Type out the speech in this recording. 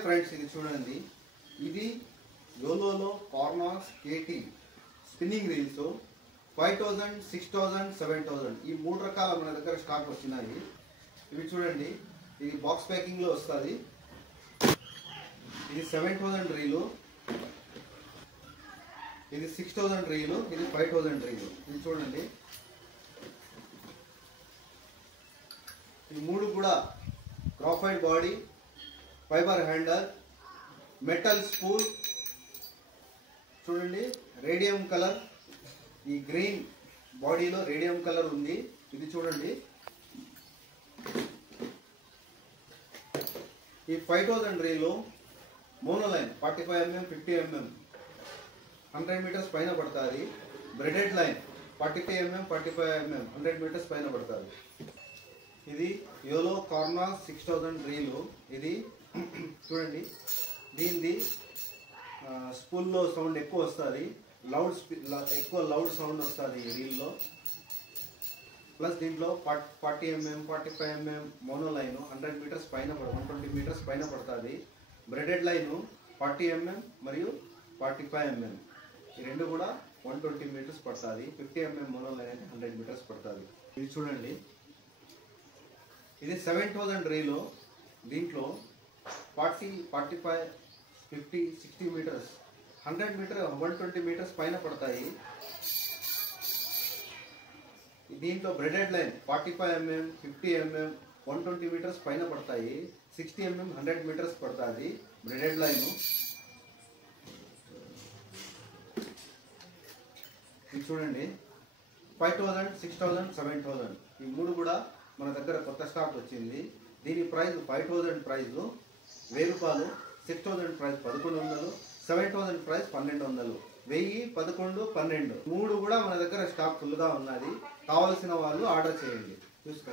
Hi friends, ఇది చూడండి. ఇది యోలోలో కార్నాస్ కేటీ స్పిన్నింగ్ రీల్స్ 5000, 6000, 7000 ఈ మూడు రకాల మన దగ్గర స్టాక్ వచ్చినాయి. ఇవి చూడండి, ఇది బాక్స్ ప్యాకింగ్ లో వస్తుంది. ఇది 7000 రీలు, ఇది 6000 రీలు, ఇది 5000 రీలు. ఇది చూడండి, ఈ మూడు కూడా graphite body, fibre handle, metal spool. చూడండి, రేడియం కలర్, ఈ గ్రీన్ బాడీలో రేడియం కలర్ ఉంది. ఇది చూడండి, ఈ 5000 రీలో మోనోలైన్ 45 mm, 50 mm 100 మీటర్స్ పైన పడుతుంది. Braided line 45 mm, 45 mm 100 metres పైన పడుతుంది. ఇది యోలో కార్నాస్ 6000 రీలు. ఇది చూడండి, దీనిది స్పూల్లో సౌండ్ ఎక్కువ వస్తుంది, ఎక్కువ లౌడ్ సౌండ్ వస్తుంది ఈ రీల్లో. ప్లస్ దీంట్లో 40 mm, 45 mm mono line 100 metres పైన 120 మీటర్స్ పైన పడుతుంది. బ్రెడెడ్ లైన్ 40 mm మరియు 45 mm ఈ రెండు కూడా 120 మీటర్స్ పడుతుంది. 50 mm మోనో లైన్ 100 మీటర్స్ పడుతుంది. ఇది చూడండి, ఇది 7000 రీలో. దీంట్లో 40, 45, 50, 60 మీటర్స్ 100 మీటర్ 120 మీటర్స్ పైన పడతాయి. దీంట్లో braided line 45 mm, 50 mm 120 metres పైన పడతాయి. 60 mm 100 మీటర్స్ పడుతుంది బ్రెడెడ్ లైన్. ఇది చూడండి, 5000, 6000, 7000 ఈ మూడు కూడా మన దగ్గర కొత్త స్టాక్ వచ్చింది. దీని ప్రైస్ 5000 ప్రైస్ 1000 రూపాయలు, 6000 ప్రైస్ 1100, 7000 ప్రైస్ 1200. 1000, 11, 12 మూడు కూడా మన దగ్గర స్టాక్ ఫుల్గా ఉన్నది. కావాల్సిన వాళ్ళు ఆర్డర్ చేయండి. చూసుకోండి.